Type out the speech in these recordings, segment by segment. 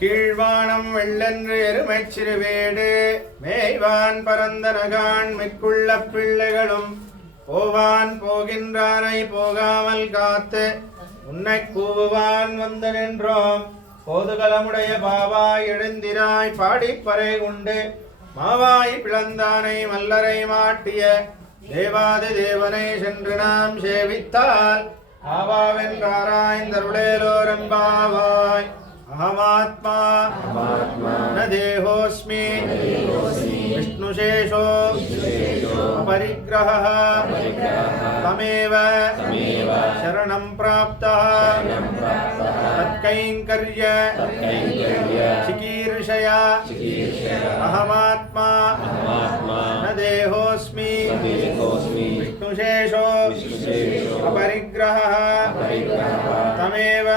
கீழ்வானம் வெள்ளென்று எருமைச்சிறுவேடு மேய்வான் பரந்தனகான் மிக்குள்ள பிள்ளைகளும் போவான் போகின்றானை போகாமல் காத்து உன்னை கூவுவான் வந்து நின்றோம். போதுகலமுடைய பாவாய் எழுந்திராய் பாடிப்பறை உண்டு மாவாய் பிளந்தானை மல்லரை மாட்டிய தேவாதி தேவனை சென்று நாம் சேவித்தால் ஆவாவென்றாராய்ந்தருளேலோரம்பாவாய். அகமாத்மா ந தேகோஸ்மி விஷ்ணுசேஷோ பரிக்ரஹ தமேவ சரணம் பிராப்தः தத்கைங்கர்ய சிகீர்ஷயா. அகமாத்மா ந தேகோஸ்மி விஷ்ணுசேஷோ अपरिग्रहः तमेव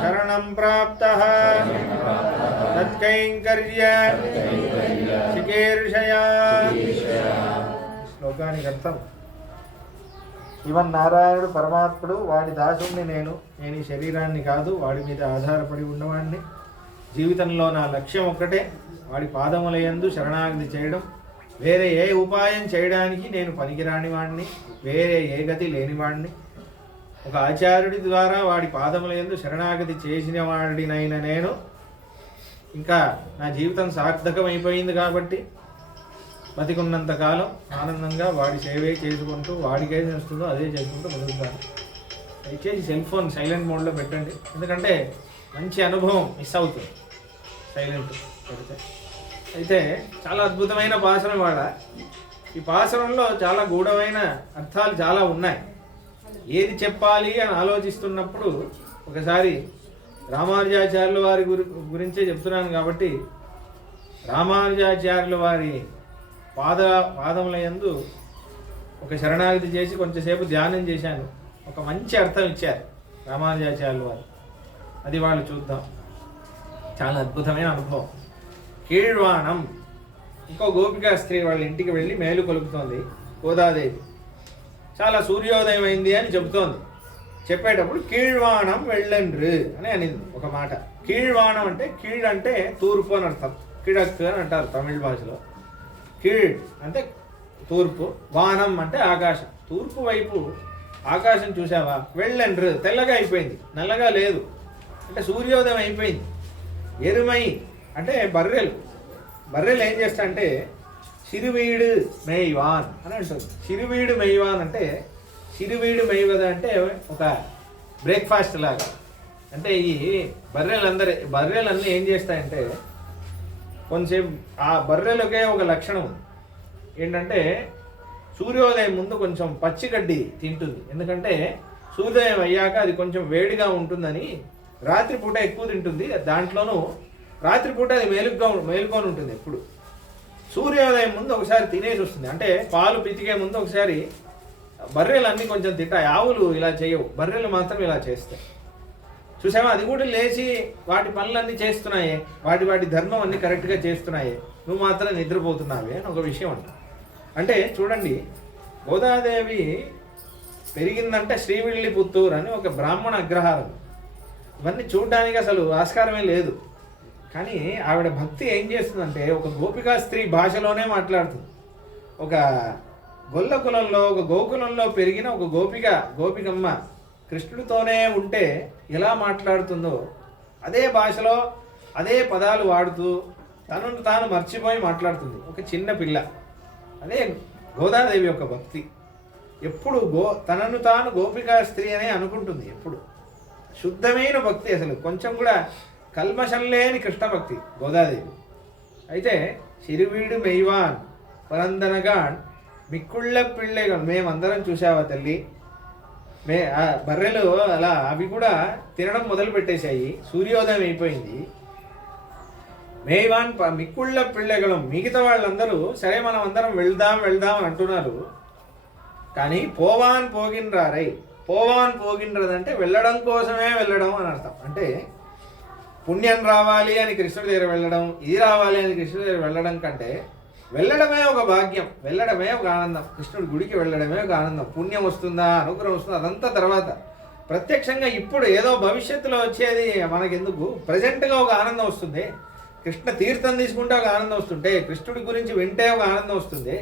शरणं प्राप्तः तत्कैंकर्य चिकीर्षया. శ్లోకానికి అర్థం, నారాయణుడు పరమాత్ముడు, వాడి దాసుడిని నేను ఈ శరీరాన్ని కాదు, వాడి మీద ఆధారపడి ఉన్నవాడిని. జీవితంలో నా లక్ష్యం ఒక్కటే, వాడి పాదములయందు శరణాగతి చేయడం. వేరే ఏ ఉపాయం చేయడానికి నేను పనికిరాని వాడిని, వేరే ఏ గతి లేనివాడిని. ఒక ఆచార్యుడి ద్వారా వాడి పాదముల యందు శరణాగతి చేసిన వాడినైన నేను ఇంకా నా జీవితం సార్థకమైపోయింది కాబట్టి బతికున్నంత కాలం ఆనందంగా వాడి సేవే చేసుకుంటూ వాడికి ఏది వస్తుందో అదే చేసుకుంటూ బతుకుతాను. దయచేసి సెల్ ఫోన్ సైలెంట్ మోడ్లో పెట్టండి, ఎందుకంటే మంచి అనుభవం మిస్ అవుతుంది సైలెంట్ పెడితే. అయితే చాలా అద్భుతమైన పాసరం వాడ. ఈ పాసరంలో చాలా గూఢమైన అర్థాలు చాలా ఉన్నాయి. ఏది చెప్పాలి అని ఆలోచిస్తున్నప్పుడు ఒకసారి రామానుజాచార్యుల వారి గురించే చెప్తున్నాను కాబట్టి రామానుజాచార్యుల వారి పాదముల యందు ఒక శరణాగతి చేసి కొంచెంసేపు ధ్యానం చేశాను. ఒక మంచి అర్థం ఇచ్చారు రామానుజాచార్యుల వారు, అది వాళ్ళు చూద్దాం. చాలా అద్భుతమైన అనుభవం. కీழ்వాణం, ఇంకో గోపికా స్త్రీ వాళ్ళ ఇంటికి వెళ్ళి మేలు కొలుపుతోంది గోదాదేవి. చాలా సూర్యోదయం అయింది అని చెబుతోంది. చెప్పేటప్పుడు కీழ்వాణం వెళ్ళండ్రు అని అనింది ఒక మాట. కీழ்వాణం అంటే కీழ్ అంటే తూర్పు అని అర్థం, కిడక్ అని అంటారు తమిళ భాషలో. కీழ్ అంటే తూర్పు, వానం అంటే ఆకాశం. తూర్పు వైపు ఆకాశం చూసావా, వెళ్ళండ్రు తెల్లగా అయిపోయింది, నల్లగా లేదు, అంటే సూర్యోదయం అయిపోయింది. ఎరుమై అంటే బర్రెలు ఏం చేస్తా అంటే సిరువీడు మేయ్వాన్ అని అంటుంది. సిరువీడు మేయ్వాన్ అంటే సిరువీడు మేయ్వద అంటే ఒక బ్రేక్ఫాస్ట్ లాగా. అంటే ఈ బర్రెలన్నీ ఏం చేస్తాయంటే కొంచెంసేపు ఆ బర్రెలకే ఒక లక్షణం ఉంది ఏంటంటే సూర్యోదయం ముందు కొంచెం పచ్చిగడ్డి తింటుంది. ఎందుకంటే సూర్యోదయం అయ్యాక అది కొంచెం వేడిగా ఉంటుందని రాత్రిపూట ఎక్కువ తింటుంది. దాంట్లోనూ రాత్రిపూట అది మేలుకొని ఉంటుంది. ఎప్పుడు సూర్యోదయం ముందు ఒకసారి తినేసి వస్తుంది. అంటే పాలు పితికే ముందు ఒకసారి బర్రెలన్నీ కొంచెం తింటాయి. ఆవులు ఇలా చేయవు, బర్రెలు మాత్రం ఇలా చేస్తాయి. చూసావా, అది కూడా లేచి వాటి పనులన్నీ చేస్తున్నాయే, వాటి ధర్మం అన్నీ కరెక్ట్గా చేస్తున్నాయే, నువ్వు మాత్రం నిద్రపోతున్నావే అని ఒక విషయం అంట. అంటే చూడండి, గోదాదేవి పెరిగిందంటే శ్రీవిల్లిపుత్తూరు అని ఒక బ్రాహ్మణ అగ్రహారం. ఇవన్నీ చూడడానికి అసలు ఆస్కారమే లేదు. కానీ ఆవిడ భక్తి ఏం చేస్తుందంటే ఒక గోపికా స్త్రీ భాషలోనే మాట్లాడుతుంది. ఒక గొల్ల కులంలో, ఒక గోకులంలో పెరిగిన ఒక గోపికమ్మ కృష్ణుడితోనే ఉంటే ఎలా మాట్లాడుతుందో అదే భాషలో అదే పదాలు వాడుతూ తనను తాను మర్చిపోయి మాట్లాడుతుంది ఒక చిన్న పిల్ల. అదే గోదాదేవి యొక్క భక్తి. ఎప్పుడు తనను తాను గోపికా స్త్రీ అనే అనుకుంటుంది. ఎప్పుడు శుద్ధమైన భక్తి, అసలు కొంచెం కూడా కల్మషం లేని కృష్ణ భక్తి గోదాదేవి. అయితే సిరువీడు మెయ్వాన్ పరందనగాన్ మిక్కుళ్ళ పిళ్ళేగా మేమందరం చూసావా తల్లి, బర్రెలు అలా అవి కూడా తినడం మొదలు పెట్టేశాయి, సూర్యోదయం అయిపోయింది. మేవాన్ మిక్కుళ్ళ పిళ్ళగలం, మిగతా వాళ్ళందరూ సరే మనం అందరం వెళ్దాం అని అంటున్నారు. కానీ పోవాన్ పోగిన్రారై, పోవాన్ పోగిన్రదంటే వెళ్ళడం కోసమే వెళ్ళడం అని అర్థం. అంటే పుణ్యం రావాలి అని కృష్ణుడి దగ్గర వెళ్ళడం, ఇది రావాలి అని కృష్ణుడి దగ్గర వెళ్ళడం కంటే వెళ్ళడమే ఒక భాగ్యం, వెళ్ళడమే ఒక ఆనందం. కృష్ణుడి గుడికి వెళ్ళడమే ఒక ఆనందం. పుణ్యం వస్తుందా, అనుగ్రహం వస్తుందా, అదంతా తర్వాత. ప్రత్యక్షంగా ఇప్పుడు ఏదో భవిష్యత్తులో వచ్చేది మనకెందుకు, ప్రజెంట్గా ఒక ఆనందం వస్తుంది. కృష్ణ తీర్థం తీసుకుంటే ఒక ఆనందం వస్తుంటే, కృష్ణుడి గురించి వింటే ఒక ఆనందం వస్తుంది,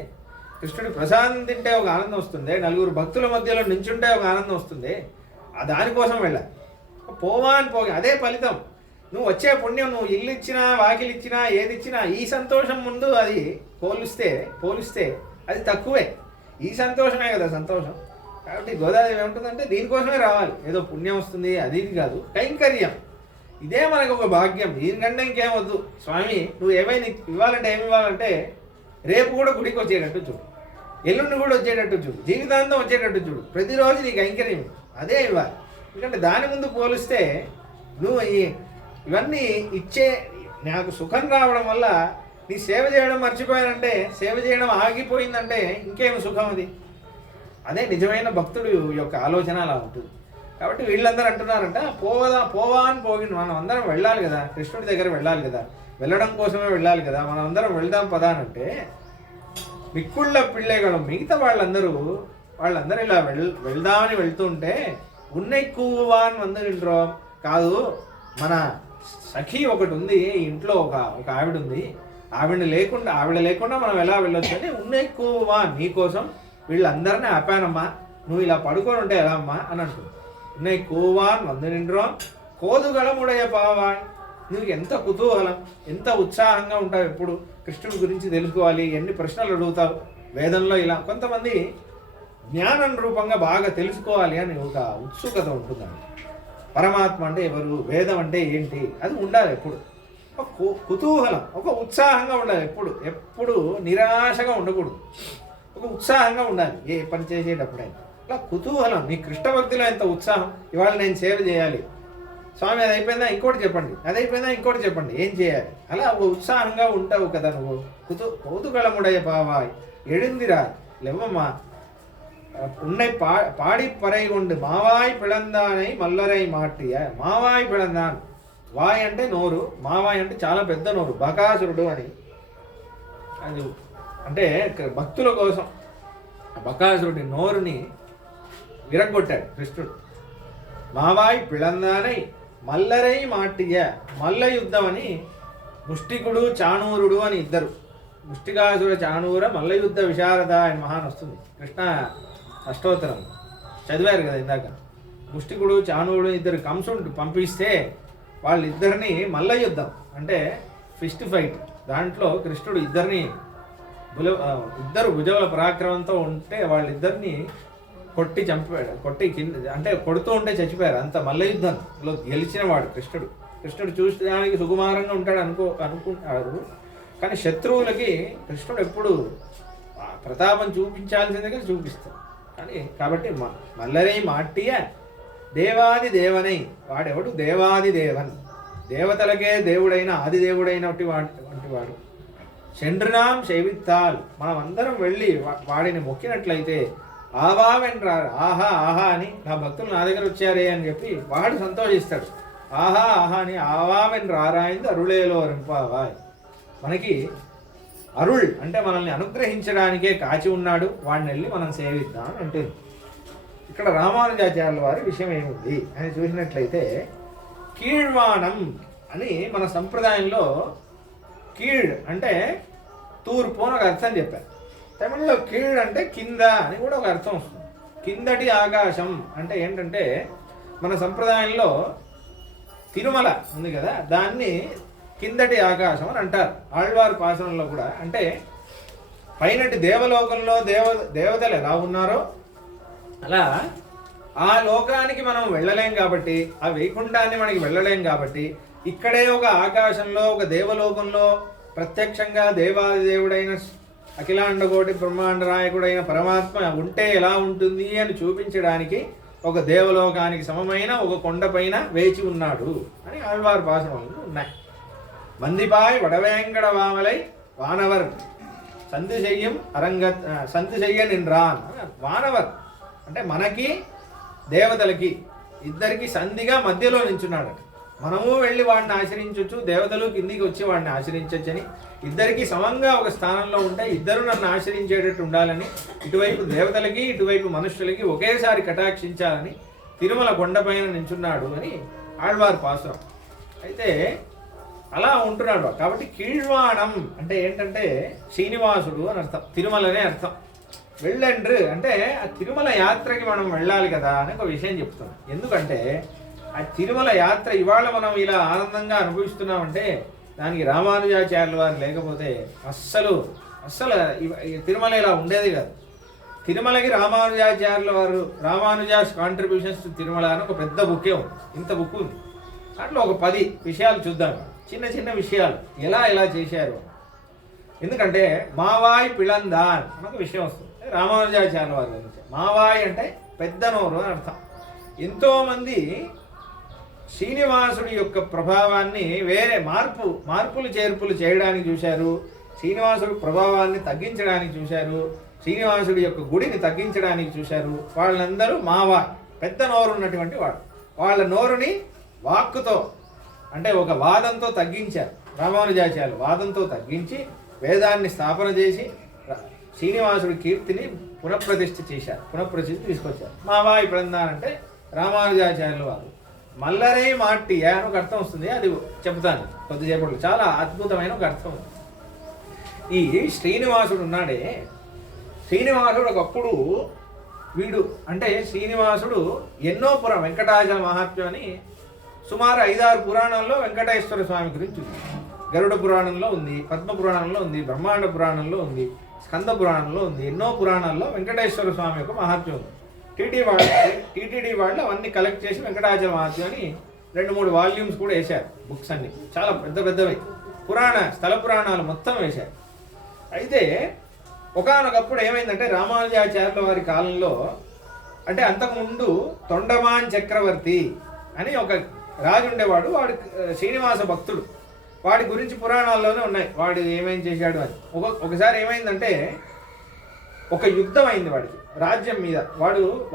కృష్ణుడి ప్రసాదం తింటే ఒక ఆనందం వస్తుంది, నలుగురు భక్తుల మధ్యలో నించుంటే ఒక ఆనందం వస్తుంది. దానికోసం వెళ్ళాలి. పోవా అని పోగా అదే ఫలితం. నువ్వు వచ్చే పుణ్యం, నువ్వు ఇల్లు ఇచ్చినా వాకిలు ఇచ్చినా ఏది ఇచ్చినా ఈ సంతోషం ముందు అది పోలిస్తే అది తక్కువే. ఈ సంతోషమే కదా సంతోషం. కాబట్టి గోదాదేవి ఏముంటుందంటే దీనికోసమే రావాలి. ఏదో పుణ్యం వస్తుంది అది ఇది కాదు, కైంకర్యం. ఇదే మనకు ఒక భాగ్యం. దీనికంటే ఇంకేం వద్దు. స్వామి నువ్వు ఏమైనా ఇవ్వాలంటే ఏమి ఇవ్వాలంటే రేపు కూడా గుడికి వచ్చేటట్టు చూడు, ఎల్లుండి కూడా వచ్చేటట్టు చూడు, జీవితాంతం వచ్చేటట్టు చూడు, ప్రతిరోజు నీకు కైంకర్యం అదే ఇవ్వాలి. ఎందుకంటే దాని ముందు పోలిస్తే నువ్వు ఇవన్నీ ఇచ్చే నాకు సుఖం రావడం వల్ల నీ సేవ చేయడం మర్చిపోయానంటే, సేవ చేయడం ఆగిపోయిందంటే ఇంకేం సుఖం అది. అదే నిజమైన భక్తుడు యొక్క ఆలోచన అలా ఉంటుంది. కాబట్టి వీళ్ళందరూ అంటున్నారంట పోవా అని పోగింది. మనం అందరం వెళ్ళాలి కదా, కృష్ణుడి దగ్గర వెళ్ళాలి కదా, వెళ్ళడం కోసమే వెళ్ళాలి కదా, మనం అందరం వెళ్దాం పదానంటే మిక్కుళ్ళ పిల్లలు మిగతా వాళ్ళందరూ ఇలా వెళ్దామని వెళ్తుంటే ఉన్నెక్కువా అని వందరిండ్రో కాదు. మన సఖి ఒకటి ఉంది ఇంట్లో, ఒక ఆవిడ ఉంది, ఆవిడ లేకుండా మనం ఎలా వెళ్ళొచ్చు అంటే ఉన్నెక్కువా నీకోసం వీళ్ళందరినీ ఆపానమ్మా, నువ్వు ఇలా పడుకొని ఉంటే ఎలా అమ్మా అని అంటుంది. ఉన్నెక్కువాన్ వందరిండ్రో కోదుగళముడయ పావాయ్. నువ్వు ఎంత కుతూహలం, ఎంత ఉత్సాహంగా ఉంటావు, ఎప్పుడు కృష్ణుడి గురించి తెలుసుకోవాలి, ఎన్ని ప్రశ్నలు అడుగుతావు. వేదంలో ఇలా కొంతమంది జ్ఞానం రూపంగా బాగా తెలుసుకోవాలి అని ఒక ఉత్సుకత ఉంటుందండి. పరమాత్మ అంటే ఎవరు, వేదం అంటే ఏంటి, అది ఉండాలి ఎప్పుడు. ఒక కుతూహలం, ఒక ఉత్సాహంగా ఉండాలి ఎప్పుడు నిరాశగా ఉండకూడదు. ఒక ఉత్సాహంగా ఉండాలి ఏ పని చేసేటప్పుడైనా. అలా కుతూహలం, నీ కృష్ణ భక్తిలో ఎంత ఉత్సాహం. ఇవాళ నేను సేవ చేయాలి స్వామి, అది అయిపోయిందా ఇంకోటి చెప్పండి, అది అయిపోయిందా ఇంకోటి చెప్పండి, ఏం చేయాలి, అలా ఉత్సాహంగా ఉంటావు కదా నువ్వు. కౌతుకళముడయ పావాయ్ ఎడిందిరా లెవ్వమ్మా ఉన్నై పాడి పరై ఉండు మావాయ్ పిళందానై మల్లరై మాటియ. మావాయ్ పిళందాన్, వాయ్ అంటే నోరు, మావాయ్ అంటే చాలా పెద్ద నోరు, బకాసురుడు అని. అది అంటే భక్తుల కోసం బకాసురుడి నోరుని విరగొట్టాడు కృష్ణుడు. మావాయ్ పిళందానై మల్లరై మాటియ, మల్ల యుద్ధం అని ముష్టికుడు చాణూరుడు అని ఇద్దరు. ముష్టికాసుర చాణూర మల్లయుద్ధ విశారద అని మహాన్ వస్తుంది కృష్ణ అష్టోత్తరం చదివారు కదా ఇందాక. ముష్టికుడు చాణూరుడు ఇద్దరు కంసుడు పంపిస్తే వాళ్ళిద్దరిని మల్లయుద్ధం అంటే ఫిస్ట్ ఫైట్, దాంట్లో కృష్ణుడు ఇద్దరు భుజముల పరాక్రమంతో ఉంటే వాళ్ళిద్దరిని కొట్టి చంపాడు. కొట్టి కింద అంటే కొడుతూ ఉంటే చచ్చిపోయారు. అంత మల్లయుద్ధంలో గెలిచిన వాడు కృష్ణుడు చూసడానికి సుకుమారంగా ఉంటాడు అనుకుంటారు. కానీ శత్రువులకి కృష్ణుడు ఎప్పుడు ప్రతాపం చూపించాల్సిందిగా చూపిస్తాడు. కానీ కాబట్టి మల్లరై మాటియ దేవాది దేవనై, వాడెవడు దేవాది దేవన్, దేవతలకే దేవుడైన ఆదిదేవుడైనటువంటి వాడు. చండ్రనాం శైవిత్తాల్, మనం అందరం వెళ్ళి వాడిని మొక్కినట్లయితే ఆవా వెంట్రారు, ఆహా ఆహా అని నా భక్తులు నా దగ్గర వచ్చారే అని చెప్పి వాడు సంతోషిస్తాడు. ఆహా ఆహా అని ఆవా వెంట్రారాయింది అరుళేలో రింపావాయ్. మనకి అరుళ్ అంటే మనల్ని అనుగ్రహించడానికే కాచి ఉన్నాడు, వాడిని వెళ్ళి మనం సేవిద్దాం అని అంటుంది. ఇక్కడ రామానుజాచార్యుల వారి విషయం ఏముంది అని చూసినట్లయితే కీళ్వాణం అని మన సంప్రదాయంలో కీళ్ అంటే తూర్పు అని ఒక అర్థం చెప్పారు. తమిళలో కీళ్ అంటే కింద అని కూడా ఒక అర్థం వస్తుంది. కిందటి ఆకాశం అంటే ఏంటంటే మన సంప్రదాయంలో తిరుమల ఉంది కదా, దాన్ని కిందటి ఆకాశం అని అంటారు. ఆళ్వారు పాసనంలో కూడా అంటే పైనటి దేవలోకంలో దేవతలు ఎలా ఉన్నారో అలా ఆ లోకానికి మనం వెళ్ళలేం కాబట్టి, ఆ వైకుంఠాన్ని మనకి వెళ్ళలేం కాబట్టి ఇక్కడే ఒక ఆకాశంలో ఒక దేవలోకంలో ప్రత్యక్షంగా దేవాదిదేవుడైన అఖిలాండకోటి బ్రహ్మాండ నాయకుడైన పరమాత్మ ఉంటే ఎలా ఉంటుంది అని చూపించడానికి ఒక దేవలోకానికి సమమైన ఒక కొండపైన వేచి ఉన్నాడు అని ఆళ్వారు పాసనాలు ఉన్నాయి. మందిపాయ్ వడవేంకట వామలై వానవర్ సంధి చెయ్యం సంధి చెయ్య నిన్రాన్. వానవర్ అంటే మనకి దేవతలకి ఇద్దరికి సంధిగా మధ్యలో నించున్నాడు. మనము వెళ్ళి వాడిని ఆశ్రయించవచ్చు, దేవతలు కిందికి వచ్చి వాడిని ఆశ్రయించవచ్చని, ఇద్దరికి సమంగా ఒక స్థానంలో ఉంటే ఇద్దరు నన్ను ఆశ్రయించేటట్టు ఉండాలని, ఇటువైపు దేవతలకి ఇటువైపు మనుషులకి ఒకేసారి కటాక్షించాలని తిరుమల కొండపైన నించున్నాడు అని ఆళ్వారు పాసురం. అయితే అలా ఉంటున్నాడు కాబట్టి కీழ்వాణం అంటే ఏంటంటే శ్రీనివాసుడు అని అర్థం, తిరుమలనే అర్థం. వెళ్ళండ్రు అంటే ఆ తిరుమల యాత్రకి మనం వెళ్ళాలి కదా అని ఒక విషయం చెప్తున్నాం. ఎందుకంటే ఆ తిరుమల యాత్ర ఇవాళ మనం ఇలా ఆనందంగా అనుభవిస్తున్నామంటే దానికి రామానుజాచార్యుల వారు లేకపోతే అస్సలు తిరుమల ఇలా ఉండేది కాదు. తిరుమలకి రామానుజాచార్యుల వారు రామానుజాస్ కాంట్రిబ్యూషన్స్ టు తిరుమల అని ఒక పెద్ద బుక్కే ఉంది, ఇంత బుక్ ఉంది. దాంట్లో ఒక 10 విషయాలు చూద్దాం, చిన్న చిన్న విషయాలు ఎలా చేశారు. ఎందుకంటే మావాయి పిళందాన్ అని ఒక విషయం వస్తుంది రామానుజాచార్యుల వారి గురించి. మావాయి అంటే పెద్ద నోరు అని అర్థం. ఎంతోమంది శ్రీనివాసుడి యొక్క ప్రభావాన్ని వేరే మార్పులు చేర్పులు చేయడానికి చూశారు, శ్రీనివాసుడి ప్రభావాన్ని తగ్గించడానికి చూశారు, శ్రీనివాసుడి యొక్క గుడిని తగ్గించడానికి చూశారు. వాళ్ళందరూ మావాయి, పెద్ద నోరు ఉన్నటువంటి వాడు. వాళ్ళ నోరుని వాక్కుతో అంటే ఒక వాదంతో తగ్గించారు. రామానుజాచార్యులు వాదంతో తగ్గించి వేదాన్ని స్థాపన చేసి శ్రీనివాసుడి కీర్తిని పునఃప్రతిష్ఠ తీసుకొచ్చారు. మావాయి పిళందానంటే రామానుజాచార్యుల వారు. మల్లరై మాట్టియ అని ఒక అర్థం వస్తుంది, అది చెప్తాను కొద్దిసేపట్లో. చాలా అద్భుతమైన ఒక అర్థం. ఈ శ్రీనివాసుడు ఉన్నాడే, శ్రీనివాసుడు ఒకప్పుడు వీడు అంటే శ్రీనివాసుడు ఎన్నో వెంకటాచల మహాత్మ్యం అని సుమారు 5-6 పురాణాల్లో వెంకటేశ్వర స్వామి గురించి ఉంది. గరుడ పురాణంలో ఉంది, పద్మ పురాణంలో ఉంది, బ్రహ్మాండ పురాణంలో ఉంది, స్కంద పురాణంలో ఉంది. ఎన్నో పురాణాల్లో వెంకటేశ్వర స్వామి యొక్క మహాత్మ్యం ఉంది. టీటీడీ వాళ్ళు అవన్నీ కలెక్ట్ చేసి వెంకటాచల మహాత్మ్యం అని 2-3 వాల్యూమ్స్ కూడా వేశారు. బుక్స్ అన్ని చాలా పెద్దవి స్థల పురాణాలు మొత్తం వేశారు. అయితే ఒకానొకప్పుడు ఏమైందంటే రామానుజాచార్యుల వారి కాలంలో అంటే అంతకుముందు తొండమాన్ చక్రవర్తి అని ఒక రాజు ఉండేవాడు. వాడు శ్రీనివాస భక్తుడు. వాడి గురించి పురాణాల్లోనే ఉన్నాయి వాడు ఏమేం చేశాడు అని. ఒకసారి ఏమైందంటే ఒక యుద్ధం అయింది వాడికి రాజ్యం మీద.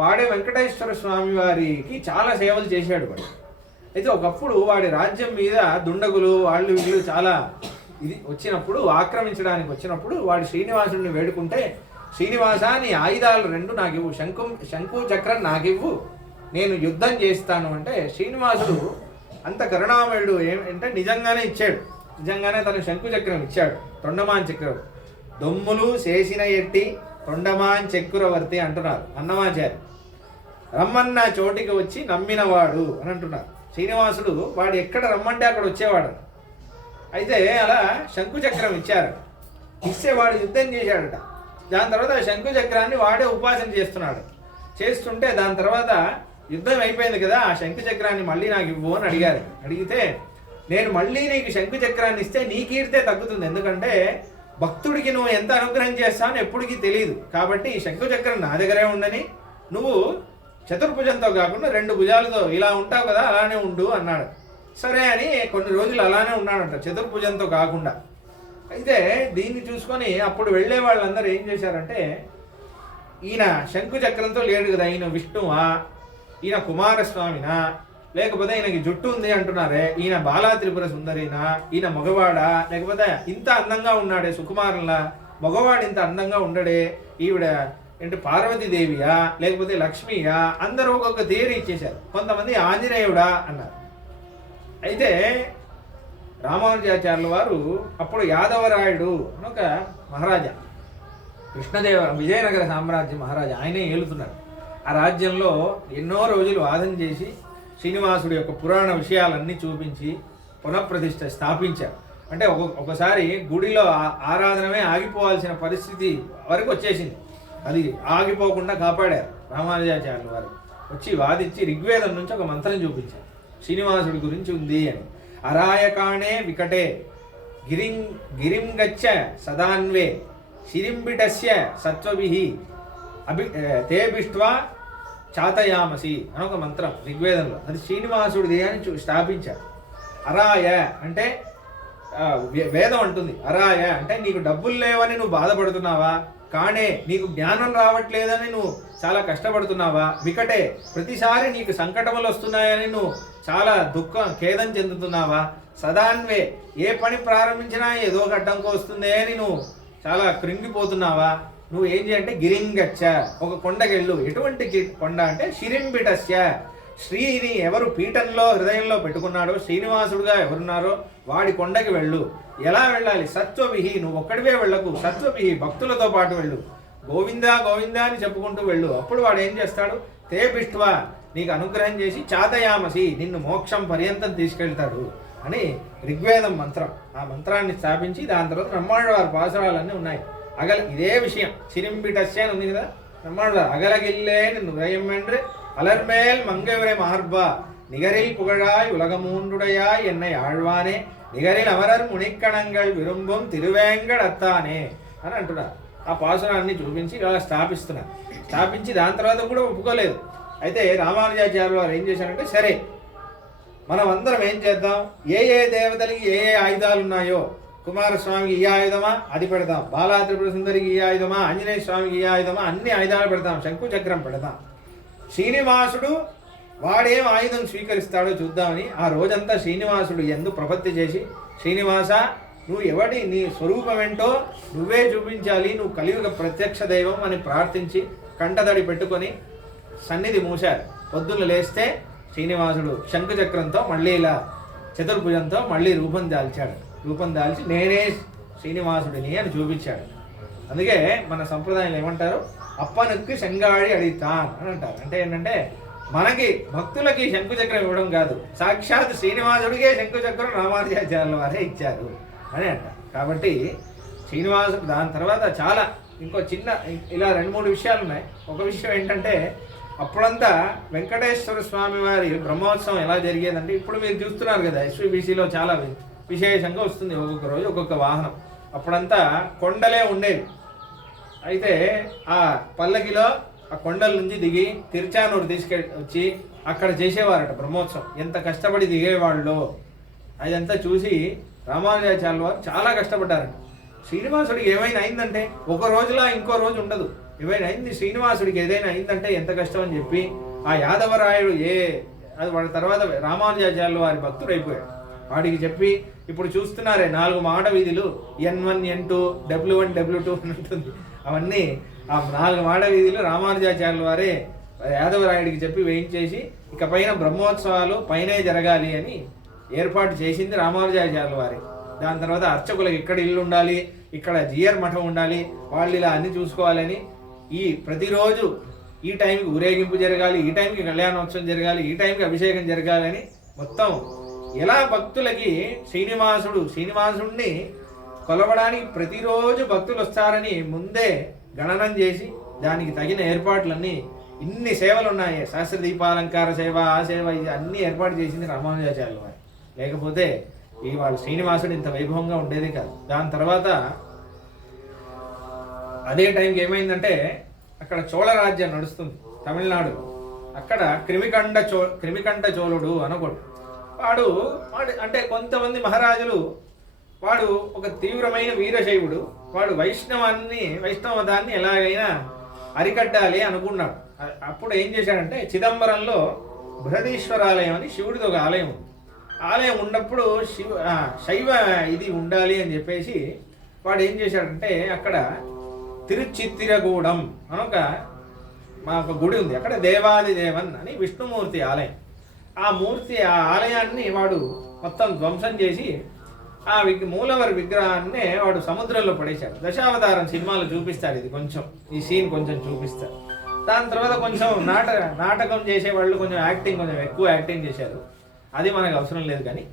వాడే వెంకటేశ్వర స్వామి వారికి చాలా సేవలు చేశాడు వాడు. అయితే ఒకప్పుడు వాడి రాజ్యం మీద దుండగులు వీళ్ళు చాలా వచ్చినప్పుడు ఆక్రమించడానికి వచ్చినప్పుడు వాడు శ్రీనివాసుడిని వేడుకుంటే, శ్రీనివాస నీ ఆయుధాలు 2 నాకు ఇవ్వు, శంకు చక్రం నాకివ్వు, నేను యుద్ధం చేస్తాను అంటే శ్రీనివాసుడు అంత కరుణామయుడు ఏమంటే నిజంగానే ఇచ్చాడు. నిజంగానే తన శంకు చక్రం ఇచ్చాడు. తొండమాన్ చక్రం దొమ్ములు చేసిన ఎట్టి తొండమాన్ చక్రవర్తి అంటున్నారు అన్నమాచార్య. రమ్మన్న చోటికి వచ్చి నమ్మినవాడు అని అంటున్నారు. శ్రీనివాసుడు వాడు ఎక్కడ రమ్మంటే అక్కడ వచ్చేవాడు. అయితే అలా శంకు చక్రం ఇచ్చారు. ఇస్తే వాడు యుద్ధం చేశాడట. దాని తర్వాత ఆ శంకు చక్రాన్ని వాడే ఉపాసన చేస్తుంటే దాని తర్వాత యుద్ధం అయిపోయింది కదా, ఆ శంకు చక్రాన్ని మళ్ళీ నాకు ఇవ్వు అని అడిగితే నేను మళ్ళీ నీకు శంకు చక్రాన్ని ఇస్తే నీ కీర్తే తగ్గుతుంది, ఎందుకంటే భక్తుడికి నువ్వు ఎంత అనుగ్రహం చేస్తావని ఎప్పటికీ తెలియదు, కాబట్టి ఈ శంకు చక్రం నా దగ్గరే ఉండని నువ్వు చతుర్భుజంతో కాకుండా 2 భుజాలతో ఇలా ఉంటావు కదా అలానే ఉండు అన్నాడు. సరే అని కొన్ని రోజులు అలానే ఉన్నాడంట చతుర్భుజంతో కాకుండా. అయితే దీన్ని చూసుకొని అప్పుడు వెళ్ళే వాళ్ళందరూ ఏం చేశారంటే ఈయన శంకు చక్రంతో లేడు కదా, ఈయన విష్ణువా, ఈయన కుమారస్వామినా, లేకపోతే ఈయనకి జుట్టు ఉంది అంటున్నారే, ఈయన బాలా త్రిపుర సుందరినా, ఈయన మగవాడా, లేకపోతే ఇంత అందంగా ఉన్నాడే సుకుమారులా, మగవాడు ఇంత అందంగా ఉండడే, ఈవిడ ఏంటి పార్వతీదేవియా లేకపోతే లక్ష్మియా, అందరూ ఒక్కొక్క థియరీ ఇచ్చేశారు. కొంతమంది ఆంజనేయుడా అన్నారు. అయితే రామానుజాచార్యుల వారు అప్పుడు యాదవరాయుడు అని ఒక మహారాజా, విజయనగర సామ్రాజ్య మహారాజా, ఆయనే ఏలుతున్నాడు. ఆ రాజ్యంలో ఎన్నో రోజులు వాదన చేసి శ్రీనివాసుడి యొక్క పురాణ విషయాలన్నీ చూపించి పునఃప్రతిష్ఠ స్థాపించారు. అంటే ఒకసారి గుడిలో ఆరాధనమే ఆగిపోవాల్సిన పరిస్థితి వరకు వచ్చేసింది. అది ఆగిపోకుండా కాపాడారు రామానుజాచార్యుల వారు. వచ్చి వాదించి ఋగ్వేదం నుంచి ఒక మంత్రం చూపించారు శ్రీనివాసుడి గురించి ఉంది అని. అరాయకాణే వికటే గిరిం గచ్చ సదాన్వే శిరింబిటస్య సత్వభిః తేభిష్ట్వా చాతయామసి అని ఒక మంత్రం ఋగ్వేదంలో. అది శ్రీనివాసుడిది అని స్థాపించారు. అరాయ అంటే వేదం అంటుంది, అరాయ అంటే నీకు డబ్బులు లేవని నువ్వు బాధపడుతున్నావా, కానే నీకు జ్ఞానం రావట్లేదని నువ్వు చాలా కష్టపడుతున్నావా, వికటే ప్రతిసారి నీకు సంకటములు వస్తున్నాయని నువ్వు చాలా ఖేదం చెందుతున్నావా, సదాన్వే ఏ పని ప్రారంభించినా ఏదో ఒక అడ్డంకి వస్తుందే అని నువ్వు చాలా కృంగిపోతున్నావా, నువ్వు ఏం చేయంటే గిరింగచ్చ, ఒక కొండకెళ్ళు. ఎటువంటి కొండ అంటే శిరింబిటస్య, శ్రీని ఎవరు పీఠంలో హృదయంలో పెట్టుకున్నాడో, శ్రీనివాసుడుగా ఎవరున్నారో వాడి కొండకి వెళ్ళు. ఎలా వెళ్ళాలి? సత్వవిహి, నువ్వు ఒక్కడివే వెళ్ళకు, సత్వవిహి భక్తులతో పాటు వెళ్ళు. గోవిందా గోవిందా అని చెప్పుకుంటూ వెళ్ళు. అప్పుడు వాడు ఏం చేస్తాడు? తే పిష్ట్వా, నీకు అనుగ్రహం చేసి చాతయామసి, నిన్ను మోక్షం పర్యంతం తీసుకెళ్తాడు అని ఋగ్వేదం మంత్రం. ఆ మంత్రాన్ని స్థాపించి దాని తర్వాత బ్రహ్మాండ వారి పాసురాలన్నీ ఉన్నాయి. ఇదే విషయం సిరింబిటస్య అని ఉంది కదా, బ్రహ్మాండ వారు అగలగిల్లే నురయం వెండ్రు అలర్మేల్ మంగవరే మార్బా నిగరిల్ పుగழாய் உலகமூன்றுடையாய் என்னை ஆழ்வானே నిగరిల్ అమరర్ మునిక్కణంగల్ విరుంబం తిరువేంగడత్తానే అని అంటున్నారు. ఆ పాసురాన్ని చూపించి ఇలా స్థాపిస్తున్నారు. స్థాపించి దాని తర్వాత కూడా ఒప్పుకోలేదు. అయితే రామానుజాచార్యులు వారు ఏం చేశారంటే, సరే మనం అందరం ఏం చేద్దాం, ఏ ఏ దేవతలకి ఏ ఏ ఆయుధాలు ఉన్నాయో, కుమారస్వామికి ఈ ఆయుధమా అది పెడదాం, బాలా త్రిపుర సుందరికి ఈ ఆయుధమా, ఆంజనేయ స్వామికి ఈ ఆయుధమా, అన్ని ఆయుధాలు పెడతాం, శంకు చక్రం పెడతాం. శ్రీనివాసుడు వాడేం ఆయుధం స్వీకరిస్తాడో చూద్దామని ఆ రోజంతా శ్రీనివాసుడు ఎందు ప్రపత్తి చేసి, శ్రీనివాస నువ్వు ఎవడి, నీ స్వరూపం ఏంటో నువ్వే చూపించాలి, నువ్వు కలియుగ ప్రత్యక్ష దైవం అని ప్రార్థించి కంటతడి పెట్టుకొని సన్నిధి మూశారు. పొద్దున్న లేస్తే శ్రీనివాసుడు శంఖచక్రంతో మళ్ళీ ఇలా చతుర్భుజంతో మళ్ళీ రూపం దాల్చాడు. రూపం దాల్చి నేనే శ్రీనివాసుడిని అని చూపించాడు. అందుకే మన సంప్రదాయంలో ఏమంటారు, అప్పనుక్కి శంగాడి అడిగితాన్ అని అంటారు. అంటే ఏంటంటే మనకి భక్తులకి శంకుచక్రం ఇవ్వడం కాదు, సాక్షాత్ శ్రీనివాసుడికే శంకుచక్రం రామానుజాచార్యుల వారే ఇచ్చారు అని అంటారు. కాబట్టి శ్రీనివాసుడు దాని తర్వాత చాలా ఇంకో చిన్న ఇలా 2-3 విషయాలు ఉన్నాయి. ఒక విషయం ఏంటంటే, అప్పుడంతా వెంకటేశ్వర స్వామి వారి బ్రహ్మోత్సవం ఎలా జరిగేదంటే, ఇప్పుడు మీరు చూస్తున్నారు కదా ఎస్విబిసిలో చాలా విశేషంగా వస్తుంది, ఒక్కొక్క రోజు ఒక్కొక్క వాహనం. అప్పుడంతా కొండలే ఉండేవి. అయితే ఆ పల్లకిలో ఆ కొండల నుంచి దిగి తిరుచానూరు వచ్చి అక్కడ చేసేవారట బ్రహ్మోత్సవం. ఎంత కష్టపడి దిగేవాళ్ళు అదంతా చూసి రామానుజాచార్యుల వారు చాలా కష్టపడ్డారంట. శ్రీనివాసుడికి ఏమైనా అయిందంటే ఒక రోజులా ఇంకో రోజు ఉండదు. ఏమైనా అయింది శ్రీనివాసుడికి ఏదైనా అయిందంటే ఎంత కష్టం అని చెప్పి ఆ యాదవరాయుడు అది వాడి తర్వాత రామానుజాచార్యుల వారి భక్తుడు అయిపోయాడు. వాడికి చెప్పి ఇప్పుడు చూస్తున్నారే 4 మాడ వీధులు N1 N2 W1 W2 అని ఉంటుంది. అవన్నీ ఆ 4 మాడ వీధులు రామానుజాచార్యుల వారే యాదవరాయుడికి చెప్పి వేయించేసి ఇక పైన బ్రహ్మోత్సవాలు పైనే జరగాలి అని ఏర్పాటు చేసింది రామానుజాచార్యుల వారే. దాని తర్వాత అర్చకులకు ఇక్కడ ఇల్లు ఉండాలి, ఇక్కడ జియర్ మఠం ఉండాలి, వాళ్ళు ఇలా అన్ని చూసుకోవాలని, ఈ ప్రతిరోజు ఈ టైంకి ఊరేగింపు జరగాలి, ఈ టైంకి కళ్యాణోత్సవం జరగాలి, ఈ టైంకి అభిషేకం జరగాలని మొత్తం ఎలా భక్తులకి శ్రీనివాసుడిని కొలవడానికి ప్రతిరోజు భక్తులు వస్తారని ముందే గణనం చేసి దానికి తగిన ఏర్పాట్లన్నీ ఇన్ని సేవలు ఉన్నాయి. శాస్త్ర దీపాలంకార సేవ, ఆ సేవ, ఇది అన్నీ ఏర్పాటు చేసింది రామానుజాచార్యుల వారు. లేకపోతే ఈ వాళ్ళు శ్రీనివాసుడు ఇంత వైభవంగా ఉండేది కాదు. దాని తర్వాత అదే టైంకి ఏమైందంటే అక్కడ చోళ రాజ్యం నడుస్తుంది తమిళనాడులో. అక్కడ క్రిమికంఠ చోళుడు అనకూడదు. వాడు అంటే కొంతమంది మహారాజులు, వాడు ఒక తీవ్రమైన వీరశైవుడు. వాడు వైష్ణవదాన్ని ఎలాగైనా అరికట్టాలి అనుకున్నాడు. అప్పుడు ఏం చేశాడంటే, చిదంబరంలో బృహదీశ్వరాలయం అని శివుడిది ఒక ఆలయం ఉంది. ఆలయం ఉన్నప్పుడు శైవ ఇది ఉండాలి అని చెప్పేసి వాడు ఏం చేశాడంటే, అక్కడ తిరుచిత్తిరగూడెం అని ఒక గుడి ఉంది. అక్కడ దేవాది దేవన్ అని విష్ణుమూర్తి ఆలయం. ఆ ఆలయాన్ని వాడు మొత్తం ధ్వంసం చేసి ఆ మూలవరి విగ్రహాన్ని వాడు సముద్రంలో పడేశాడు. దశావతారం సినిమాలో చూపిస్తాడు. ఇది కొంచెం ఈ సీన్ కొంచెం చూపిస్తాడు. దాని తర్వాత కొంచెం నాటకం చేసేవాళ్ళు కొంచెం ఎక్కువ యాక్టింగ్ చేశారు. అది మనకు అవసరం లేదు. కానీ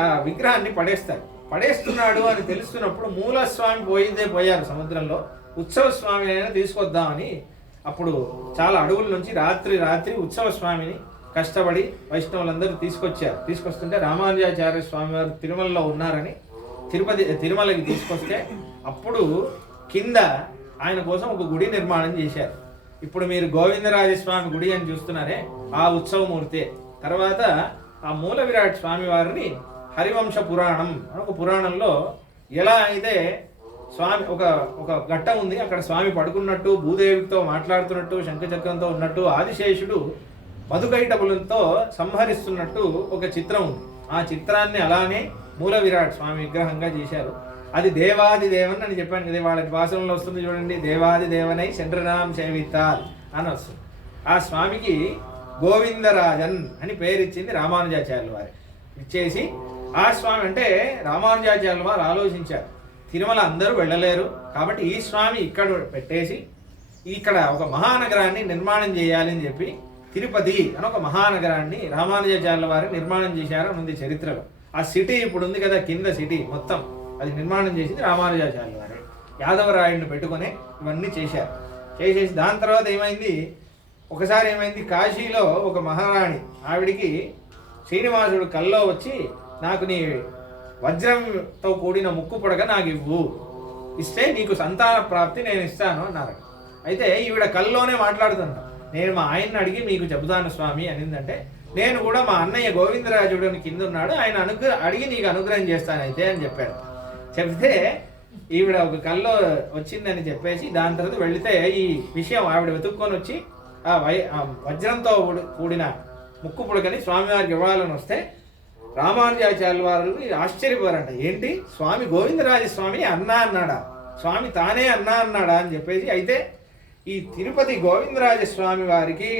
ఆ విగ్రహాన్ని పడేస్తున్నాడు అని తెలుస్తున్నప్పుడు మూలస్వామి పోయారు సముద్రంలో. ఉత్సవ స్వామిని అయినా తీసుకొద్దామని అప్పుడు చాలా అడవుల నుంచి రాత్రి ఉత్సవ స్వామిని కష్టపడి వైష్ణవులందరూ తీసుకొస్తుంటే రామానుజాచార్య స్వామి వారు తిరుమలలో ఉన్నారని తిరుమలకి తీసుకొస్తే అప్పుడు కింద ఆయన కోసం ఒక గుడి నిర్మాణం చేశారు. ఇప్పుడు మీరు గోవిందరాజస్వామి గుడి అని చూస్తున్నారే, ఆ ఉత్సవమూర్తే. తర్వాత ఆ మూల విరాట్ స్వామి వారిని హరివంశ పురాణం అని ఒక పురాణంలో ఎలా అయితే స్వామి ఒక ఘట్టం ఉంది, అక్కడ స్వామి పడుకున్నట్టు, భూదేవితో మాట్లాడుతున్నట్టు, శంఖచక్రంతో ఉన్నట్టు, ఆదిశేషుడు మధుకైటబులతో సంహరిస్తున్నట్టు ఒక చిత్రం ఉంది. ఆ చిత్రాన్ని అలానే మూల విరాట్ స్వామి విగ్రహంగా చేశారు. అది దేవాది దేవన్ అని చెప్పాను కదా, వాళ్ళ భాషలో వస్తుంది చూడండి, దేవాది దేవనై చంద్రనాం సేవితాల్ అని వస్తుంది. ఆ స్వామికి గోవిందరాజన్ అని పేరు ఇచ్చింది రామానుజాచార్యుల వారి. ఇచ్చేసి ఆ స్వామి అంటే రామానుజాచార్యుల వారు ఆలోచించారు, తిరుమల అందరూ వెళ్ళలేరు కాబట్టి ఈ స్వామి ఇక్కడ పెట్టేసి ఇక్కడ ఒక మహానగరాన్ని నిర్మాణం చేయాలి అని చెప్పి తిరుపతి అని ఒక మహానగరాన్ని రామానుజాచార్యుల వారు నిర్మాణం చేశారు అని ఉంది చరిత్రలో. ఆ సిటీ ఇప్పుడు ఉంది కదా కింద సిటీ మొత్తం, అది నిర్మాణం చేసింది రామానుజాచార్యుల వారు. యాదవరాయుడిని పెట్టుకొని ఇవన్నీ చేశారు. చేసేసి దాని తర్వాత ఏమైంది, ఒకసారి ఏమైంది, కాశీలో ఒక మహారాణి ఆవిడికి శ్రీనివాసుడు కల్లో వచ్చి నాకు నీ వజ్రంతో కూడిన ముక్కు పొడగ నాకు ఇవ్వు, ఇస్తే నీకు సంతాన ప్రాప్తి నేను ఇస్తాను అన్నారు. అయితే ఈవిడ కల్లోనే మాట్లాడుతున్నా, నేను మా ఆయన్ని అడిగి మీకు చెబుతాను స్వామి అనిందంటే, నేను కూడా మా అన్నయ్య గోవిందరాజుడు కింద ఉన్నాడు, ఆయన అడిగి నీకు అనుగ్రహం చేస్తాను అయితే అని చెప్పాడు. చెప్తే ఈవిడ ఒక కల్లో వచ్చిందని చెప్పేసి దాని తర్వాత వెళితే ఈ విషయం ఆవిడ వెతుక్కొని వచ్చి ఆ వజ్రంతో కూడిన ముక్కు పుడకని స్వామివారికి ఇవ్వాలని వస్తే రామానుజాచార్యుల వారు ఆశ్చర్యపోయారంట. ఏంటి స్వామి గోవిందరాజ స్వామి అన్నా అన్నాడా, స్వామి తానే అన్నా అన్నాడా అని చెప్పేసి. అయితే ఈ తిరుపతి గోవిందరాజ స్వామి వారికి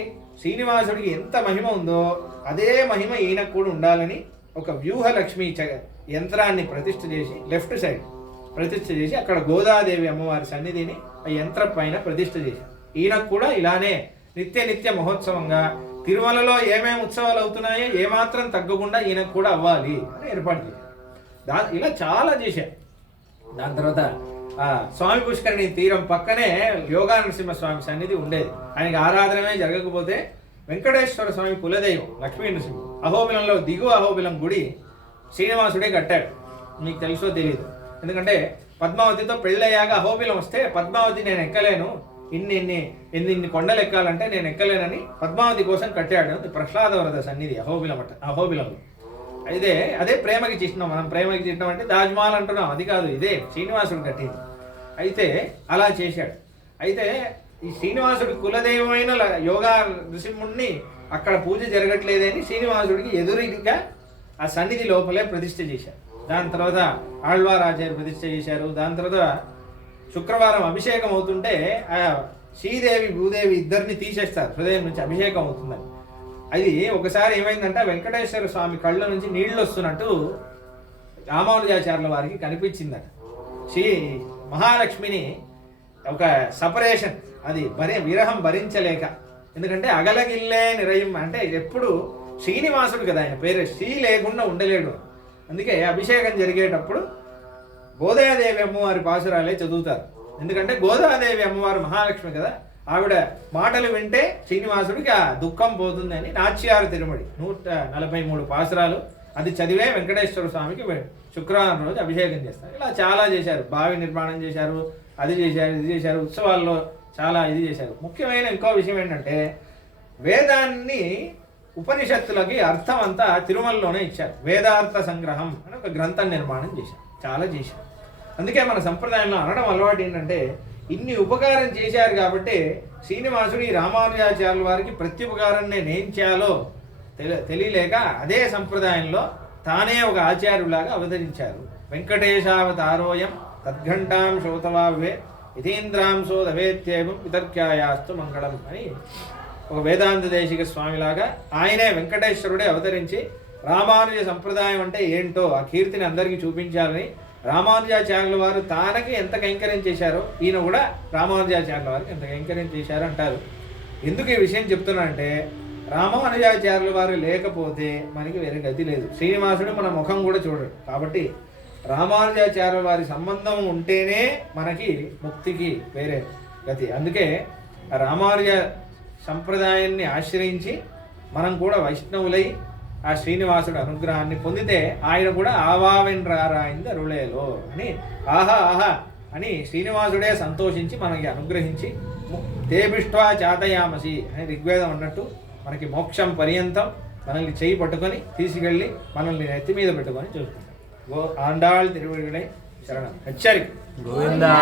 శ్రీనివాసుడికి ఎంత మహిమ ఉందో అదే మహిమ ఈయనకు కూడా ఉండాలని ఒక వ్యూహలక్ష్మి యంత్రాన్ని ప్రతిష్ఠ చేసి లెఫ్ట్ సైడ్ ప్రతిష్ఠ చేసి అక్కడ గోదాదేవి అమ్మవారి సన్నిధిని ఆ యంత్రం పైన ప్రతిష్ఠ చేశారు. ఈయనకు కూడా ఇలానే నిత్య మహోత్సవంగా తిరుమలలో ఏమేమి ఉత్సవాలు అవుతున్నాయో ఏమాత్రం తగ్గకుండా ఈయనకు కూడా అవ్వాలి అని ఏర్పాటు చేశారు. ఇలా చాలా చేశారు. దాని తర్వాత స్వామి పుష్కరిణి తీరం పక్కనే యోగా నరసింహ స్వామి సన్నిధి ఉండేది. ఆయనకి ఆరాధనమే జరగకపోతే వెంకటేశ్వర స్వామి కులదైవం లక్ష్మీ నరసింహుడు అహోబిలంలో దిగువ అహోబిలం గుడి శ్రీనివాసుడే కట్టాడు. మీకు తెలుసో తెలియదు, ఎందుకంటే పద్మావతితో పెళ్ళయ్యాక అహోబిలం వస్తే పద్మావతి నేను ఎక్కలేను, ఇన్ని కొండలు ఎక్కాలంటే నేను ఎక్కలేనని పద్మావతి కోసం కట్టాడు. ప్రహ్లాద వరద సన్నిధి అహోబిలంలో. అయితే అదే ప్రేమకి చిహ్నం. మనం ప్రేమకి చిహ్నం అంటే తాజ్మహల్ అంటున్నాం, అది కాదు, ఇదే శ్రీనివాసుడు కట్టింది. అయితే అలా చేశాడు. అయితే ఈ శ్రీనివాసుడి కులదైవమైన యోగా నృసింహుణ్ణి అక్కడ పూజ జరగట్లేదని శ్రీనివాసుడికి ఎదురుగా ఆ సన్నిధి లోపలే ప్రతిష్ఠ చేశారు. దాని తర్వాత ఆళ్వారాచార్య ప్రతిష్ఠ చేశారు. దాని తర్వాత శుక్రవారం అభిషేకం అవుతుంటే ఆ శ్రీదేవి భూదేవి ఇద్దరిని తీసేస్తారు, హృదయం నుంచి అభిషేకం అవుతుందని. అది ఒకసారి ఏమైందంటే వెంకటేశ్వర స్వామి కళ్ళ నుంచి నీళ్లు వస్తున్నట్టు రామానుజాచార్యుల వారికి కనిపించిందట. శ్రీ మహాలక్ష్మిని ఒక సపరేషన్, అది విరహం భరించలేక, ఎందుకంటే అగలగిల్లే నిరయం అంటే ఎప్పుడు శ్రీనివాసుడు కదా, ఆయన పేరు శ్రీ లేకుండా ఉండలేడు. అందుకే అభిషేకం జరిగేటప్పుడు గోదాదేవి అమ్మవారి పాసురాలే చదువుతారు. ఎందుకంటే గోదాదేవి అమ్మవారు మహాలక్ష్మి కదా, ఆవిడ మాటలు వింటే శ్రీనివాసుడికి ఆ దుఃఖం పోతుందని నాట్యారు తిరుమడి 143 పాసురాలు అది చదివే వెంకటేశ్వర స్వామికి శుక్రవారం రోజు అభిషేకం చేస్తారు. ఇలా చాలా చేశారు. బావి నిర్మాణం చేశారు, అది చేశారు, ఇది చేశారు, ఉత్సవాల్లో చాలా ఇది చేశారు. ముఖ్యమైన ఇంకో విషయం ఏంటంటే వేదాన్ని ఉపనిషత్తులకి అర్థం అంతా తిరుమలలోనే ఇచ్చారు. వేదార్థ సంగ్రహం అని ఒక గ్రంథం నిర్మాణం చేశారు, చాలా చేశారు. అందుకే మన సంప్రదాయంలో అనడం అలవాటు ఏంటంటే ఇన్ని ఉపకారం చేశారు కాబట్టి శ్రీనివాసుడు ఈ రామానుజాచార్యుల వారికి ప్రత్యుపకారం నేను ఏం చేయాలో తెలియలేక అదే సంప్రదాయంలో తానే ఒక ఆచార్యులాగా అవతరించారు. వెంకటేశావతారోయం తద్ఘంటాం శోతవావే యతీంద్రాంశో దవేత్యేవం వితర్క్యాయాస్తు మంగళం అని ఒక వేదాంత దేశిక స్వామిలాగా ఆయనే వెంకటేశ్వరుడే అవతరించి రామానుజ సంప్రదాయం అంటే ఏంటో ఆ కీర్తిని అందరికీ చూపించాలని రామానుజాచార్యుల వారు తానకి ఎంత కైంకర్యం చేశారో ఈయన కూడా రామానుజాచార్యుల వారికి ఎంత కైంకర్యం చేశారు అంటారు. ఎందుకు ఈ విషయం చెప్తున్నానంటే రామానుజాచార్యుల వారు లేకపోతే మనకి వేరే గతి లేదు. శ్రీనివాసుడు మన ముఖం కూడా చూడడు. కాబట్టి రామానుజాచార్యుల వారి సంబంధం ఉంటేనే మనకి ముక్తికి వేరే గతి. అందుకే రామానుజ సంప్రదాయాన్ని ఆశ్రయించి మనం కూడా వైష్ణవులై ఆ శ్రీనివాసుడు అనుగ్రహాన్ని పొందితే ఆయన కూడా ఆవావెన్రారాయింది అరుళేలో అని ఆహా ఆహా అని శ్రీనివాసుడే సంతోషించి మనకి అనుగ్రహించి తేభిష్ట్వా చాతయామసి అని ఋగ్వేదం అన్నట్టు మనకి మోక్షం పర్యంతం మనల్ని చేయి పట్టుకొని తీసుకెళ్ళి మనల్ని నెత్తి మీద పెట్టుకొని చూసుకుంటాం. ఆండాళ్ తిరువడిగడై శరణం హెచ్చరిక గోవిందా.